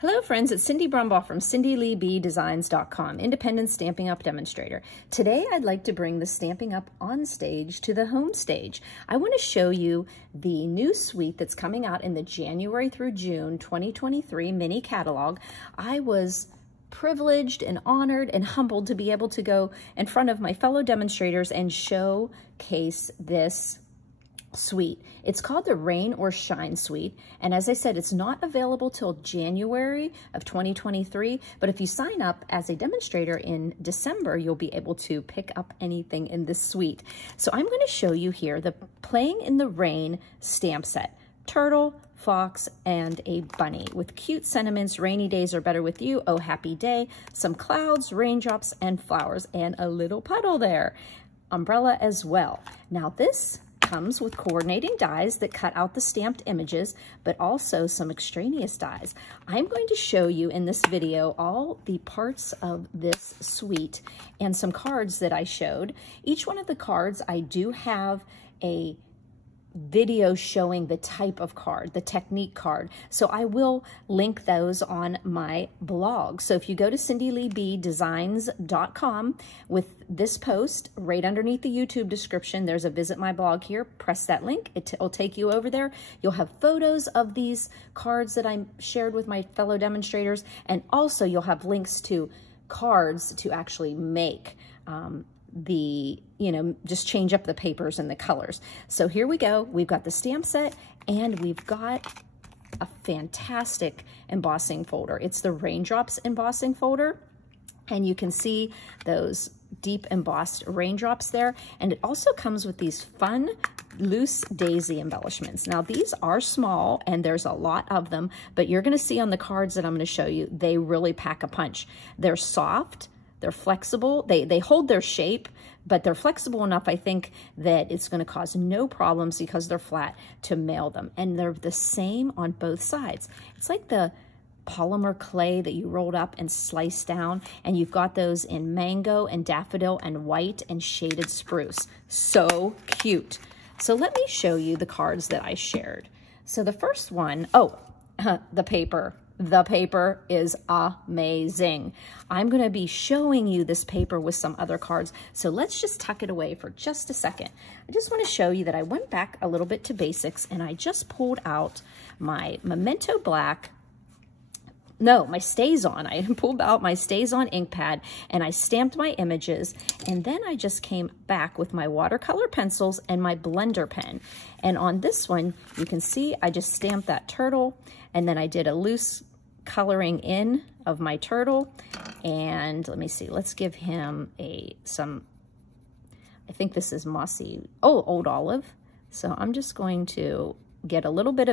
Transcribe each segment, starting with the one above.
Hello friends, it's Cindy Brumbaugh from CindyLeeBDesigns.com, independent Stampin' Up! Demonstrator. Today I'd like to bring the Stampin' Up! On stage to the home stage. I want to show you the new suite that's coming out in the January through June 2023 mini catalog. I was privileged and honored and humbled to be able to go in front of my fellow demonstrators and showcase this suite. It's called the Rain or Shine suite, and as I said, it's not available till January of 2023, but if you sign up as a demonstrator in December, you'll be able to pick up anything in this suite. So I'm going to show you here the Playing in the Rain stamp set. Turtle, fox, and a bunny with cute sentiments. Rainy days are better with you. Oh, happy day. Some clouds, raindrops, and flowers, and a little puddle there. Umbrella as well. Now this comes with coordinating dies that cut out the stamped images, but also some extraneous dies. I'm going to show you in this video all the parts of this suite and some cards that I showed. Each one of the cards, I do have a video showing the type of card, the technique card. So I will link those on my blog. So if you go to CindyLeeBDesigns.com with this post, right underneath the YouTube description, there's a visit my blog here. Press that link. It'll take you over there. You'll have photos of these cards that I shared with my fellow demonstrators. And also you'll have links to cards to actually make. Just change up the papers and the colors. So here we go. We've got the stamp set and we've got a fantastic embossing folder. It's the Raindrops embossing folder, and you can see those deep embossed raindrops there. And it also comes with these fun loose daisy embellishments. Now these are small and there's a lot of them, but you're going to see on the cards that I'm going to show you, they really pack a punch. They're soft. They're flexible. They hold their shape, but they're flexible enough, I think, that it's going to cause no problems because they're flat to mail them. And they're the same on both sides. It's like the polymer clay that you rolled up and sliced down, and you've got those in mango and daffodil and white and shaded spruce. So cute. So let me show you the cards that I shared. So the first one, the paper. The paper is amazing. I'm going to be showing you this paper with some other cards. So let's just tuck it away for just a second. I just want to show you that I went back a little bit to basics and I just pulled out my Memento Black. No, my StazOn. I pulled out my StazOn ink pad and I stamped my images, and then I just came back with my watercolor pencils and my blender pen. And on this one, you can see I just stamped that turtle, and then I did a loose coloring in of my turtle. And let me see, let's give him I think this is mossy, old olive. So I'm just going to get a little bit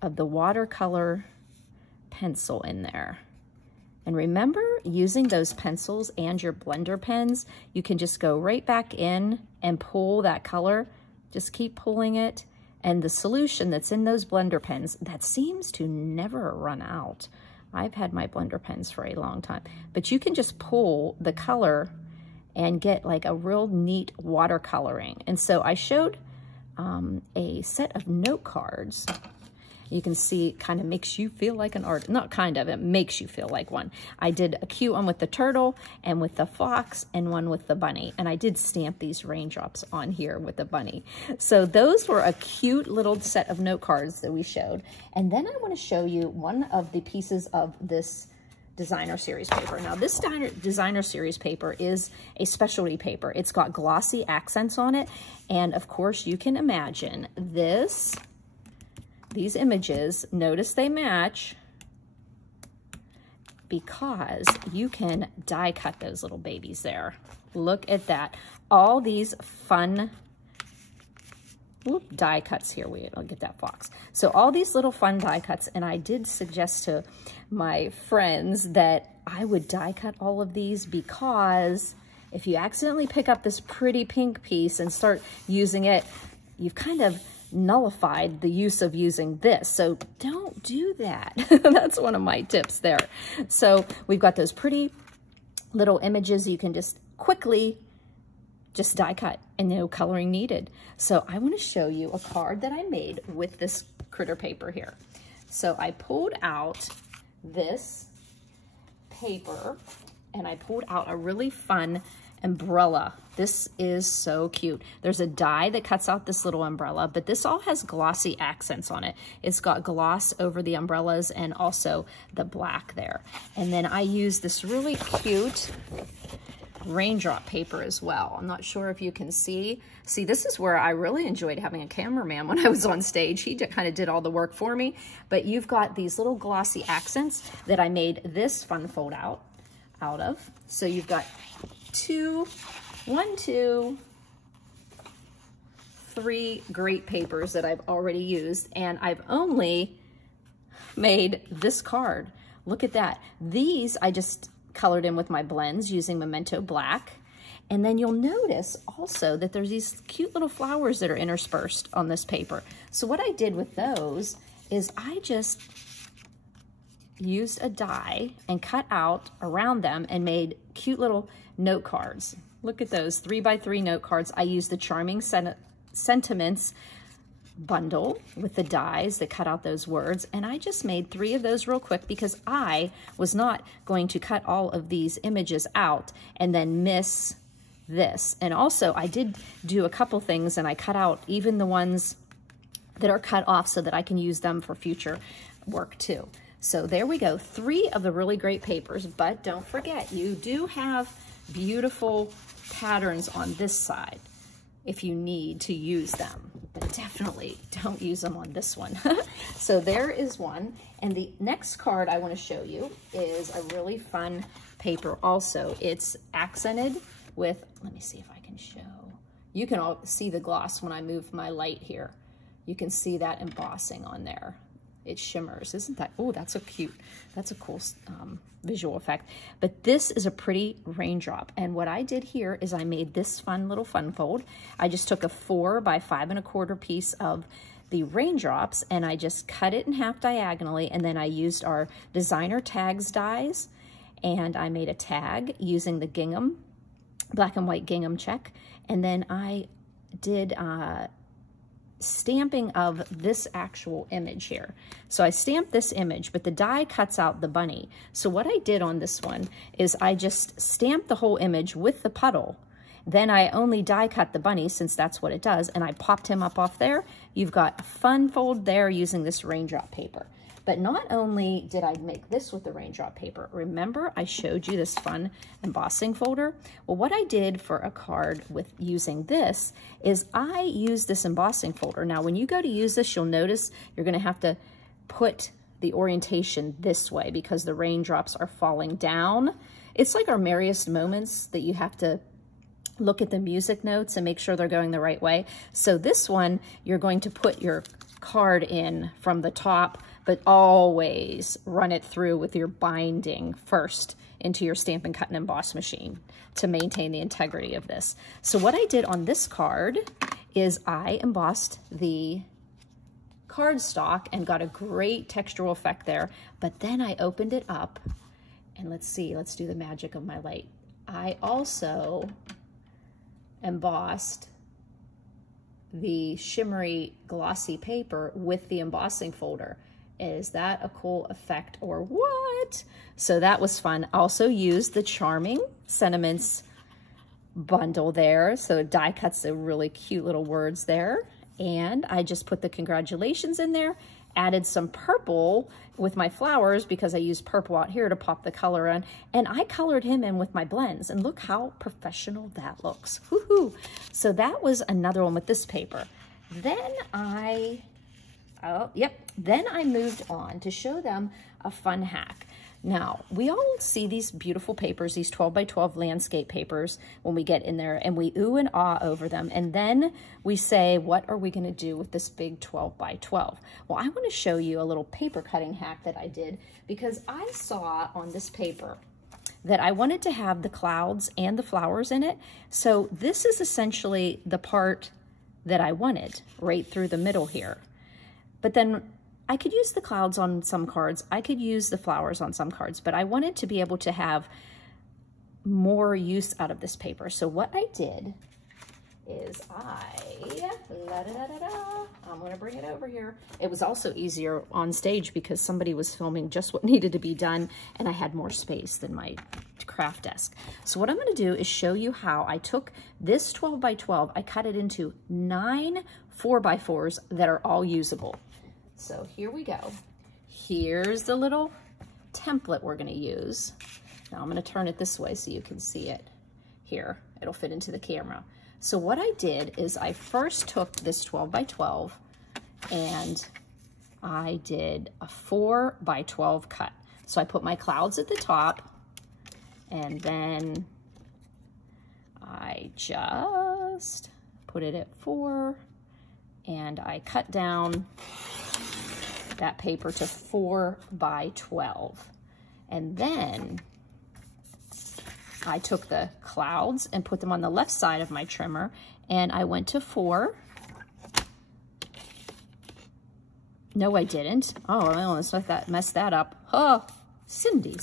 of the watercolor pencil in there. And remember, using those pencils and your blender pens, you can just go right back in and pull that color. Just keep pulling it. And the solution that's in those blender pens, that seems to never run out. I've had my blender pens for a long time. But you can just pull the color and get like a real neat watercoloring. And so I showed a set of note cards. You can see it kind of makes you feel like an artist. Not kind of, it makes you feel like one. I did a cute one with the turtle and with the fox and one with the bunny. And I did stamp these raindrops on here with the bunny. So those were a cute little set of note cards that we showed. And then I want to show you one of the pieces of this designer series paper. Now this designer series paper is a specialty paper. It's got glossy accents on it. And of course you can imagine these images, notice they match because you can die cut those little babies there. Look at that. All these fun die cuts here. I'll get that fox. So all these little fun die cuts, and I did suggest to my friends that I would die cut all of these because if you accidentally pick up this pretty pink piece and start using it, you've kind of nullified the use of using this. So don't do that. That's one of my tips there. So we've got those pretty little images you can just quickly just die cut and no coloring needed. So I want to show you a card that I made with this critter paper here. So I pulled out this paper and I pulled out a really fun umbrella. This is so cute. There's a die that cuts out this little umbrella, but this all has glossy accents on it. It's got gloss over the umbrellas and also the black there. And then I use this really cute raindrop paper as well. I'm not sure if you can see. See, this is where I really enjoyed having a cameraman when I was on stage. He kind of did all the work for me. But you've got these little glossy accents that I made this fun fold out of. So you've got 1, 2, 3 great papers that I've already used, and I've only made this card. Look at that. These I just colored in with my blends using Memento Black. And then you'll notice also that there's these cute little flowers that are interspersed on this paper. So what I did with those is I just used a die and cut out around them and made cute little note cards. Look at those 3x3 note cards. I used the Charming Sentiments bundle with the dies that cut out those words, and I just made 3 of those real quick because I was not going to cut all of these images out and then miss this. And also I did do a couple things, and I cut out even the ones that are cut off so that I can use them for future work too. So there we go, 3 of the really great papers, but don't forget, you do have beautiful patterns on this side if you need to use them, but definitely don't use them on this one. So there is one. And the next card I want to show you is a really fun paper also. It's accented with, let me see if I can show. You can all see the gloss when I move my light here. You can see that embossing on there. It shimmers, isn't that? Oh, that's a cool visual effect. But this is a pretty raindrop. And what I did here is I made this fun little fun fold. I just took a 4 by 5 1/4 piece of the raindrops and I just cut it in half diagonally. And then I used our designer tags dies and I made a tag using the gingham, black and white gingham check. And then I did stamping of this actual image here. So I stamped this image, but the die cuts out the bunny. So what I did on this one is I just stamped the whole image with the puddle. Then I only die cut the bunny since that's what it does, and I popped him up off there. You've got a fun fold there using this raindrop paper. But not only did I make this with the raindrop paper, remember I showed you this fun embossing folder? Well, what I did for a card with using this is I used this embossing folder. Now, when you go to use this, you'll notice you're gonna have to put the orientation this way because the raindrops are falling down. It's like our merriest moments that you have to look at the music notes and make sure they're going the right way. So this one, you're going to put your card in from the top, but always run it through with your binding first into your Stampin' Cut and Emboss machine to maintain the integrity of this. So what I did on this card is I embossed the cardstock and got a great textural effect there, but then I opened it up and let's see, let's do the magic of my light. I also embossed the shimmery glossy paper with the embossing folder. Is that a cool effect or what? So that was fun. Also used the Charming Sentiments bundle there. So die cuts the really cute little words there. And I just put the congratulations in there, added some purple with my flowers because I used purple out here to pop the color on. And I colored him in with my blends. And look how professional that looks. Woohoo! So that was another one with this paper. Then then I moved on to show them a fun hack. Now, we all see these beautiful papers, these 12 by 12 landscape papers when we get in there and we ooh and ah over them. And then we say, what are we gonna do with this big 12 by 12? Well, I wanna show you a little paper cutting hack that I did because I saw on this paper that I wanted to have the clouds and the flowers in it. So this is essentially the part that I wanted right through the middle here. But then I could use the clouds on some cards, I could use the flowers on some cards, but I wanted to be able to have more use out of this paper. So what I did is I'm going to bring it over here. It was also easier on stage because somebody was filming just what needed to be done, and I had more space than my craft desk. So what I'm going to do is show you how I took this 12 by 12, I cut it into 9 4x4s that are all usable. So here we go. Here's the little template we're going to use. Now I'm going to turn it this way so you can see it. Here, it'll fit into the camera. So what I did is I first took this 12 by 12 and I did a 4 by 12 cut. So I put my clouds at the top, and then I just put it at 4, and I cut down that paper to 4 by 12. And then I took the clouds and put them on the left side of my trimmer, and I went to 4. No, I didn't. Oh, I almost messed that up. Oh, Cindy.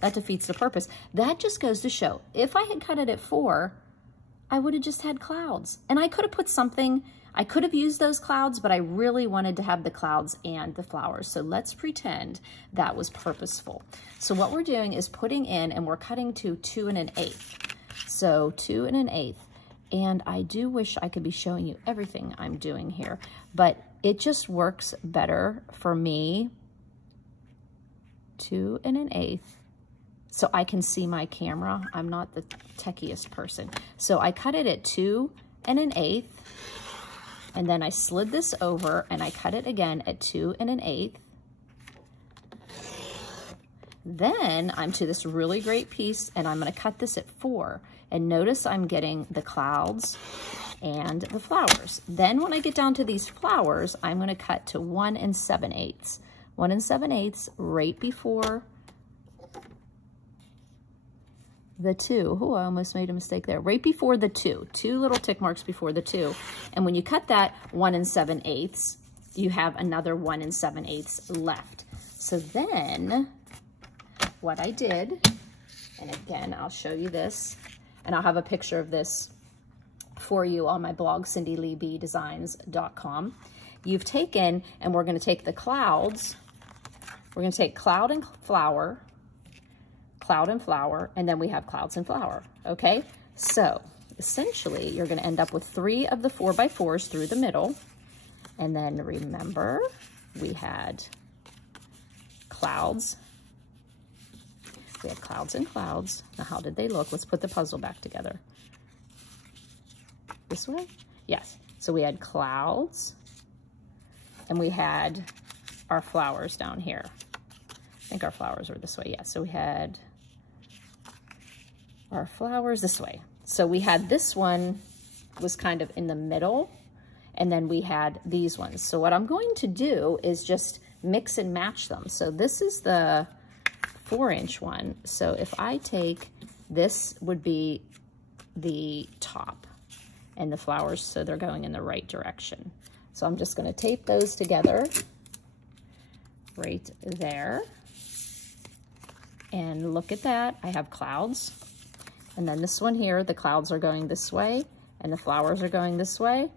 That defeats the purpose. That just goes to show, if I had cut it at 4, I would have just had clouds. And I could have put something, I could have used those clouds, but I really wanted to have the clouds and the flowers. So let's pretend that was purposeful. So what we're doing is putting in, and we're cutting to 2 1/8. So 2 1/8. And I do wish I could be showing you everything I'm doing here, but it just works better for me. 2 1/8. So I can see my camera. I'm not the techiest person. So I cut it at 2 1/8. And then I slid this over and I cut it again at 2 1/8. Then I'm to this really great piece, and I'm going to cut this at 4. And notice I'm getting the clouds and the flowers. Then when I get down to these flowers, I'm going to cut to 1 7/8. 1 7/8 right before the 2. Oh, I almost made a mistake there. Right before the 2. 2 little tick marks before the 2. And when you cut that 1 7/8, you have another 1 7/8 left. So then what I did, and again, I'll show you this, and I'll have a picture of this for you on my blog, cindyleebdesigns.com. You've taken, and we're going to take the clouds. We're going to take cloud and flower, and then we have clouds and flower, okay? So essentially, you're going to end up with 3 of the 4x4s through the middle. And then remember, we had clouds. We had clouds and clouds. Now, how did they look? Let's put the puzzle back together. This way? Yes. So we had clouds, and we had our flowers down here. I think our flowers were this way. Yeah, so we had our flowers this way. So we had this one was kind of in the middle, and then we had these ones. So what I'm going to do is just mix and match them. So this is the 4-inch one. So if I take, this would be the top, and the flowers, so they're going in the right direction. So I'm just going to tape those together right there. And look at that, I have clouds. And then this one here, the clouds are going this way and the flowers are going this way.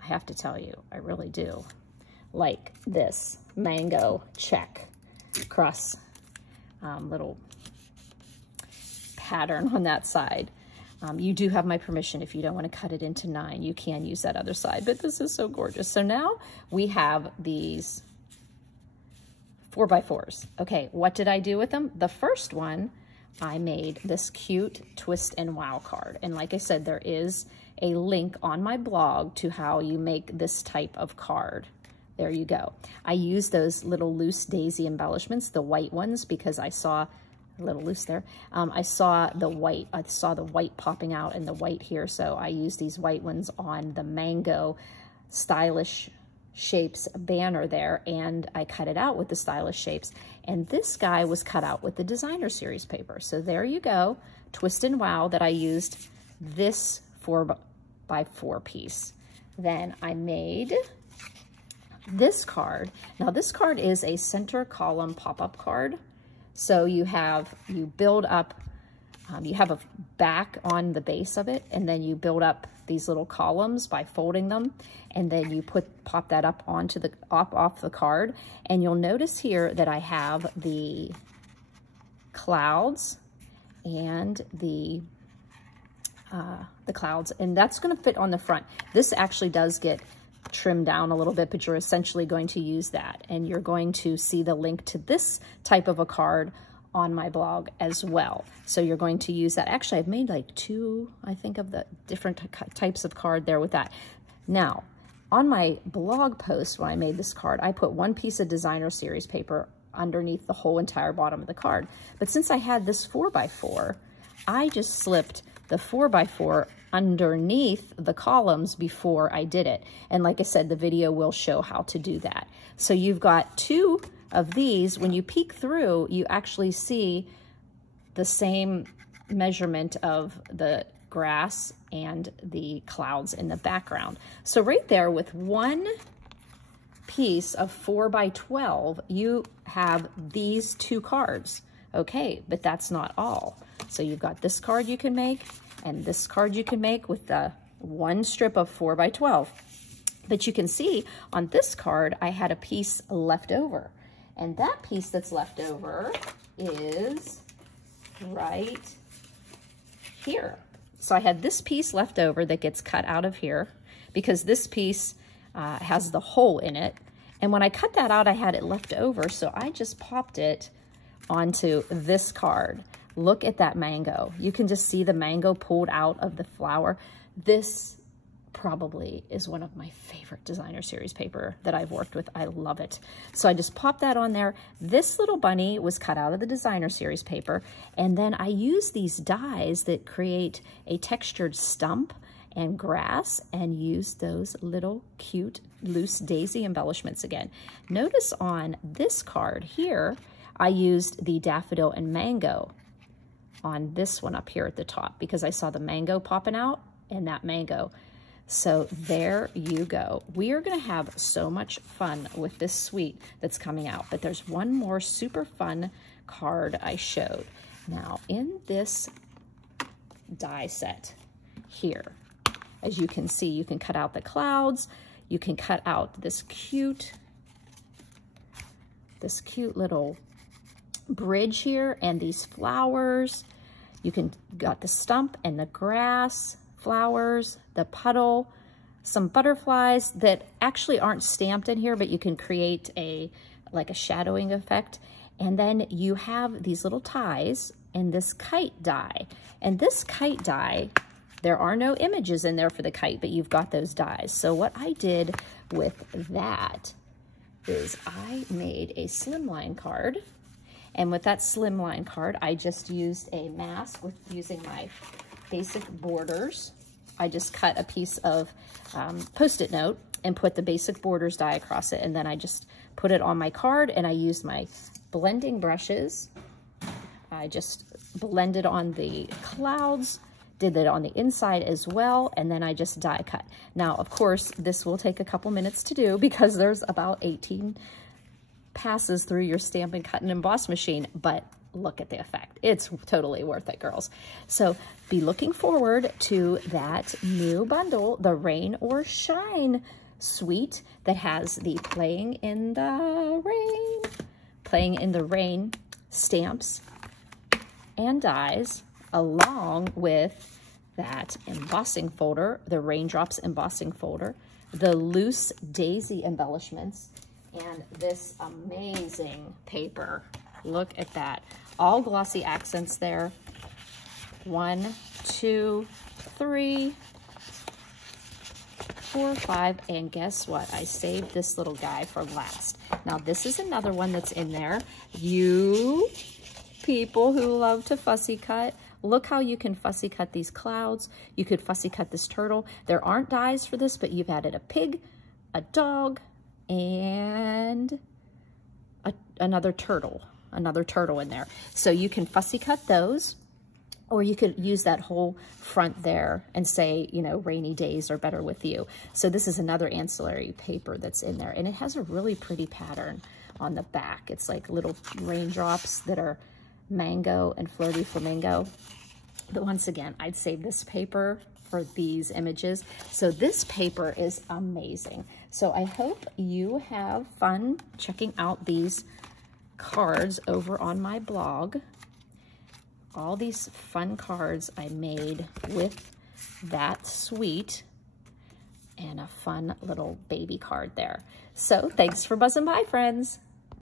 I have to tell you, I really do like this mango check cross little pattern on that side. You do have my permission. If you don't want to cut it into 9, you can use that other side, but this is so gorgeous. So now we have these 4x4s. Okay, what did I do with them? The first one, I made this cute twist and wow card. And like I said, there is a link on my blog to how you make this type of card. There you go. I used those little loose daisy embellishments, the white ones, because I saw a little loose there. I saw the white popping out and the white here. So I used these white ones on the mango stylish shapes banner there, and I cut it out with the stylish shapes. And this guy was cut out with the designer series paper. So there you go, twist and wow, that I used this 4x4 piece. Then I made this card. Now this card is a center column pop-up card. So you build up you have a back on the base of it, and then you build up these little columns by folding them, and then you pop that up onto the off the card. And you'll notice here that I have the clouds and the clouds, and that's going to fit on the front. This actually does get trimmed down a little bit, but you're essentially going to use that, and you're going to see the link to this type of a card on my blog as well. So you're going to use that. Actually, I've made like 2, I think, of the different types of card there with that. Now, on my blog post when I made this card, I put 1 piece of designer series paper underneath the whole entire bottom of the card. But since I had this 4x4, I just slipped the 4x4 underneath the columns before I did it. And like I said, the video will show how to do that. So you've got 2 of these. When you peek through, you actually see the same measurement of the grass and the clouds in the background. So right there, with 1 piece of 4x12, you have these 2 cards. Okay, but that's not all. So you've got this card you can make, and this card you can make with the 1 strip of 4x12. But you can see on this card, I had a piece left over. And that piece that's left over is right here. So I had this piece left over that gets cut out of here because this piece has the hole in it. And when I cut that out, I had it left over. So I just popped it onto this card. Look at that mango. You can just see the mango pulled out of the flower. This probably is one of my favorite designer series paper that I've worked with. I love it. So I just popped that on there. This little bunny was cut out of the designer series paper. And then I use these dies that create a textured stump and grass, and use those little cute loose daisy embellishments again. Notice on this card here, I used the daffodil and mango on this one up here at the top because I saw the mango popping out and that mango. So there you go. We are going to have so much fun with this suite that's coming out. But there's one more super fun card I showed. Now, in this die set here, as you can see, you can cut out the clouds. You can cut out this cute little bridge here and these flowers. You can got the stump and the grass, flowers, the puddle, some butterflies that actually aren't stamped in here, but you can create like a shadowing effect. And then you have these little ties and this kite die. And this kite die, there are no images in there for the kite, but you've got those dies. So what I did with that is I made a slimline card. And with that slimline card, I just used a mask with using my basic borders. I just cut a piece of Post-it note and put the basic borders die across it. And then I just put it on my card, and I used my blending brushes. I just blended on the clouds, did it on the inside as well, and then I just die cut. Now, of course, this will take a couple minutes to do because there's about 18 passes through your Stampin' Cut and Emboss machine, but look at the effect. It's totally worth it, girls. So be looking forward to that new bundle, the Rain or Shine suite that has the Playing in the Rain stamps and dies, along with that embossing folder, the Raindrops embossing folder, the loose daisy embellishments, and this amazing paper. Look at that. All glossy accents there. 1, 2, 3, 4, 5, and guess what? I saved this little guy for last. Now, this is another one that's in there. You people who love to fussy cut, look how you can fussy cut these clouds. You could fussy cut this turtle. There aren't dies for this, but you've added a pig, a dog, and another turtle in there. So you can fussy cut those, or you could use that whole front there and say, you know, rainy days are better with you. So this is another ancillary paper that's in there, and it has a really pretty pattern on the back. It's like little raindrops that are mango and flirty flamingo. But once again, I'd save this paper for these images. So this paper is amazing. So I hope you have fun checking out these cards over on my blog. All these fun cards I made with that suite and a fun little baby card there. So thanks for buzzing by, friends.